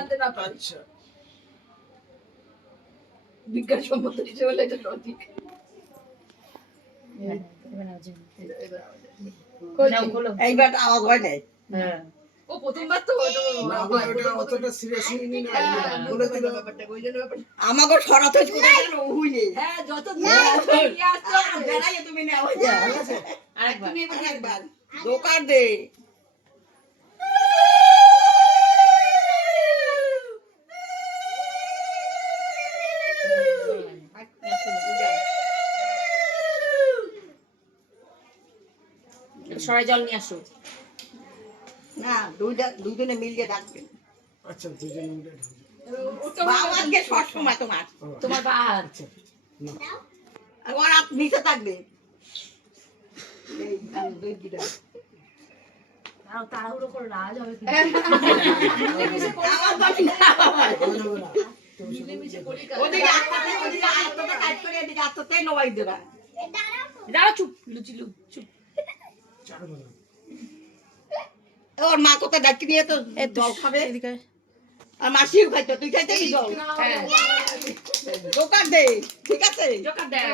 জানতে না পারি বিজ্ঞানসম্মত হিসেবে হলে এটা লজিক। এইবার আওয়াজ হয় নাই। ও প্রথমবার তো ওটা না আমরা ওটা অতটা সিরিয়াস নিইনি না হ্যাঁ, বলে দিল ব্যাপারটা ওই জন্য ব্যাপারটা। আমাকে সরাতে কোথায় গেল হুইনি হ্যাঁ যত বেড়াই তুমি নেওয়া। যায় আরেকবার। তুমি এবার একবার। দোকান দে। সরাই জল নিয়ে আসো। না দুইটা দুজনে মিলিয়ে ডাকবেন আচ্ছা মিলে সময় তোমার। তোমার বাহার আচ্ছা আর ওর নিচে থাকবে। তাড়াহুড়ো করে রাজ হবে দাঁড়া চুপ লুচি লু চুপ। ওর মা কোথায়? ডাকি নিয়ে তো জল খাবে। আর মাসিও খাইতো তুই খাইতে কি জল? হ্যাঁ। দোকান দে ঠিক আছে? জোকার দেয়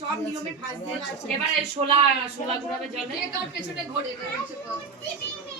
সব নিয়মে ভাজতে লাগছে এবারে শোলা শোলা ঘুরাবে জলে। পেছনে ঘোরে? কথা।